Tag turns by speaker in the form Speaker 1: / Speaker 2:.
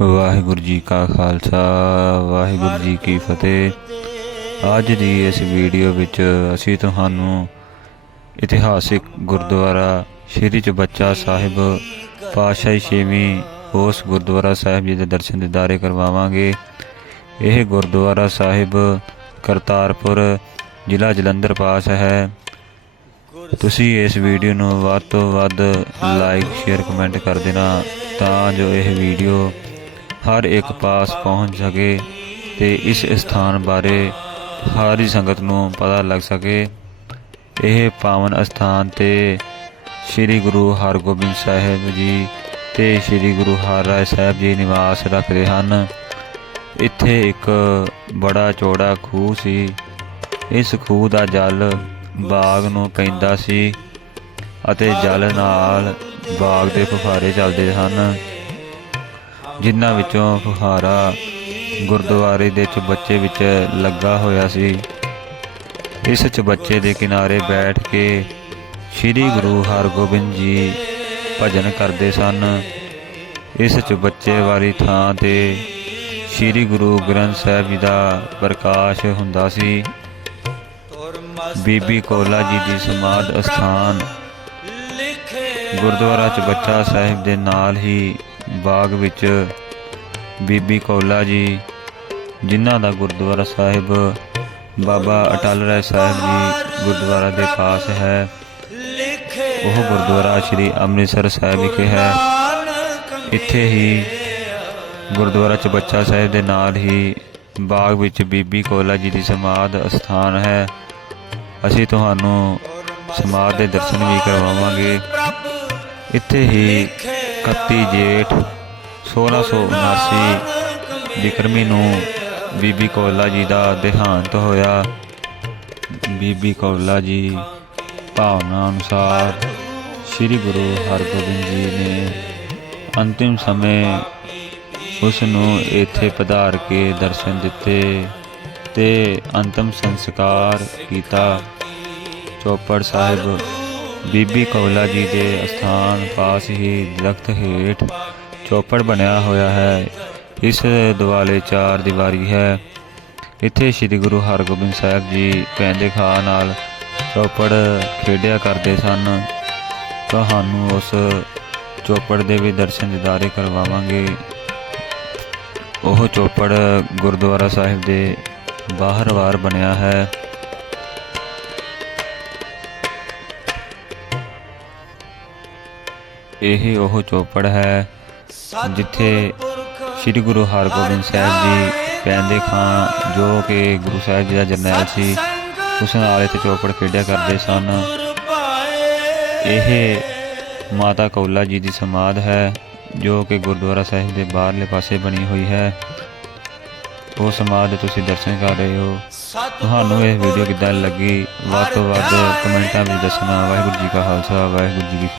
Speaker 1: ਵਾਹਿਗੁਰੂ ਜੀ ਕਾ ਖਾਲਸਾ, ਵਾਹਿਗੁਰੂ ਜੀ ਕੀ ਫਤਿਹ। ਅੱਜ ਦੀ ਇਸ ਵੀਡੀਓ ਵਿੱਚ ਅਸੀਂ ਤੁਹਾਨੂੰ ਇਤਿਹਾਸਿਕ ਗੁਰਦੁਆਰਾ ਸ਼੍ਰੀ ਚਬੱਚਾ ਸਾਹਿਬ ਪਾਤਸ਼ਾਹੀ ਛੇਵੀਂ ਉਸ ਗੁਰਦੁਆਰਾ ਸਾਹਿਬ ਜੀ ਦੇ ਦਰਸ਼ਨ ਦਿਦਾਰੇ ਕਰਵਾਵਾਂਗੇ। ਇਹ ਗੁਰਦੁਆਰਾ ਸਾਹਿਬ ਕਰਤਾਰਪੁਰ ਜ਼ਿਲ੍ਹਾ ਜਲੰਧਰ ਪਾਸ ਹੈ। ਤੁਸੀਂ ਇਸ ਵੀਡੀਓ ਨੂੰ ਵੱਧ ਤੋਂ ਵੱਧ ਲਾਈਕ ਸ਼ੇਅਰ ਕਮੈਂਟ ਕਰ ਦੇਣਾ। ਤਾਂ ਜੋ ਇਹ ਵੀਡੀਓ ਹਰ ਇੱਕ ਪਾਸ ਪਹੁੰਚ ਸਕੇ ਤੇ ਇਸ ਸਥਾਨ ਬਾਰੇ ਸਾਰੀ ਸੰਗਤ ਨੂੰ ਪਤਾ ਲੱਗ ਸਕੇ। ਇਹ ਪਾਵਨ ਅਸਥਾਨ ਤੇ ਸ੍ਰੀ ਗੁਰੂ ਹਰਗੋਬਿੰਦ ਸਾਹਿਬ ਜੀ ਤੇ ਸ੍ਰੀ ਗੁਰੂ ਹਰਰਾਏ ਸਾਹਿਬ ਜੀ ਨਿਵਾਸ ਰੱਖਦੇ ਹਨ। ਇੱਥੇ ਇੱਕ ਬੜਾ ਚੌੜਾ ਖੂਹ ਸੀ। ਇਸ ਖੂਹ ਦਾ ਜਲ ਬਾਗ ਨੂੰ ਪੈਂਦਾ ਸੀ ਅਤੇ ਜਲ ਨਾਲ ਬਾਗ ਦੇ ਫੁਹਾਰੇ ਚੱਲਦੇ ਹਨ, ਜਿਨ੍ਹਾਂ ਵਿੱਚੋਂ ਫੁਹਾਰਾ ਗੁਰਦੁਆਰੇ ਦੇ ਚਬੱਚੇ ਵਿੱਚ ਲੱਗਾ ਹੋਇਆ ਸੀ। ਇਸ ਚਬੱਚੇ ਦੇ ਕਿਨਾਰੇ ਬੈਠ ਕੇ ਸ੍ਰੀ ਗੁਰੂ ਹਰਗੋਬਿੰਦ ਜੀ ਭਜਨ ਕਰਦੇ ਸਨ। ਇਸ ਚਬੱਚੇ ਵਾਲੀ ਥਾਂ ਤੇ ਸ੍ਰੀ ਗੁਰੂ ਗ੍ਰੰਥ ਸਾਹਿਬ ਜੀ ਦਾ ਪ੍ਰਕਾਸ਼ ਹੁੰਦਾ ਸੀ। ਬੀਬੀ ਕੋਲਾ ਜੀ ਦੀ ਸਮਾਧ ਅਸਥਾਨ ਗੁਰਦੁਆਰਾ ਚਬੱਚਾ ਸਾਹਿਬ ਦੇ ਨਾਲ ਹੀ ਬਾਗ ਵਿੱਚ ਬੀਬੀ ਕੋਲਾ ਜੀ, ਜਿਨ੍ਹਾਂ ਦਾ ਗੁਰਦੁਆਰਾ ਸਾਹਿਬ ਬਾਬਾ ਅਟਲ ਰਾਏ ਸਾਹਿਬ ਜੀ ਗੁਰਦੁਆਰਾ ਦੇ ਪਾਸ ਹੈ। ਉਹ ਗੁਰਦੁਆਰਾ ਸ੍ਰੀ ਅੰਮ੍ਰਿਤਸਰ ਸਾਹਿਬ ਵਿਖੇ ਹੈ। ਇੱਥੇ ਹੀ ਗੁਰਦੁਆਰਾ ਚਬੱਚਾ ਸਾਹਿਬ ਦੇ ਨਾਲ ਹੀ ਬਾਗ ਵਿੱਚ ਬੀਬੀ ਕੋਲਾ ਜੀ ਦੀ ਸਮਾਧ ਅਸਥਾਨ ਹੈ। ਅਸੀਂ ਤੁਹਾਨੂੰ ਸਮਾਧ ਦੇ ਦਰਸ਼ਨ ਵੀ ਕਰਵਾਵਾਂਗੇ। ਇੱਥੇ ਹੀ 31 ਜੇਠ 1679 ਵਿਕਰਮੀ ਨੂੰ ਬੀਬੀ ਕੌਲਾ ਜੀ ਦਾ ਦੇਹਾਂਤ ਹੋਇਆ। ਬੀਬੀ ਕੌਲਾ ਜੀ ਭਾਵਨਾ ਅਨੁਸਾਰ ਸ੍ਰੀ ਗੁਰੂ ਹਰਗੋਬਿੰਦ ਜੀ ਨੇ ਅੰਤਿਮ ਸਮੇਂ ਉਸ ਨੂੰ ਇੱਥੇ ਪਧਾਰ ਕੇ ਦਰਸ਼ਨ ਦਿੱਤੇ ਤੇ ਅੰਤਮ ਸੰਸਕਾਰ ਕੀਤਾ। ਚੌਪੜ ਸਾਹਿਬ, ਬੀਬੀ ਕੌਲਾ ਜੀ ਦੇ ਅਸਥਾਨ ਪਾਸ ਹੀ ਦਰਖਤ ਹੇਠ ਚੌਪੜ ਬਣਿਆ ਹੋਇਆ ਹੈ। ਇਸ ਦੁਆਲੇ ਚਾਰ ਦੀਵਾਰੀ ਹੈ। ਇੱਥੇ ਸ੍ਰੀ ਗੁਰੂ ਹਰਗੋਬਿੰਦ ਸਾਹਿਬ ਜੀ ਪੈਂਦੇ ਖਾ ਨਾਲ ਚੌਪੜ ਖੇਡਿਆ ਕਰਦੇ ਸਨ। ਤੁਹਾਨੂੰ ਉਸ ਚੌਪੜ ਦੇ ਵੀ ਦਰਸ਼ਨ ਦਿਦਾਰੇ ਕਰਵਾਵਾਂਗੇ। ਉਹ ਚੌਪੜ ਗੁਰਦੁਆਰਾ ਸਾਹਿਬ ਦੇ ਬਾਹਰ ਵਾਰ ਬਣਿਆ ਹੈ। ਇਹ ਉਹ ਚੌਪੜ ਹੈ, ਜਿੱਥੇ ਸ੍ਰੀ ਗੁਰੂ ਹਰਗੋਬਿੰਦ ਸਾਹਿਬ ਜੀ ਪੈਂਦੇ ਖਾਂ, ਜੋ ਕਿ ਗੁਰੂ ਸਾਹਿਬ ਜੀ ਦਾ ਜਰਨੈਲ ਸੀ, ਉਸ ਨਾਲ ਇੱਥੇ ਚੌਪੜ ਖੇਡਿਆ ਕਰਦੇ ਸਨ। ਇਹ ਮਾਤਾ ਕੌਲਾ ਜੀ ਦੀ ਸਮਾਧ ਹੈ, ਜੋ ਕਿ ਗੁਰਦੁਆਰਾ ਸਾਹਿਬ ਦੇ ਬਾਹਰਲੇ ਪਾਸੇ ਬਣੀ ਹੋਈ ਹੈ। ਉਹ ਸਮਾਧ ਦੇ ਤੁਸੀਂ ਦਰਸ਼ਨ ਕਰ ਰਹੇ ਹੋ। ਤੁਹਾਨੂੰ ਇਹ ਵੀਡੀਓ ਕਿੱਦਾਂ ਲੱਗੀ? ਵੱਧ ਤੋਂ ਵੱਧ ਕਮੈਂਟਾਂ ਵਿੱਚ ਦੱਸਣਾ। ਵਾਹਿਗੁਰੂ ਜੀ ਕਾ ਖਾਲਸਾ, ਵਾਹਿਗੁਰੂ ਜੀ ਕੀ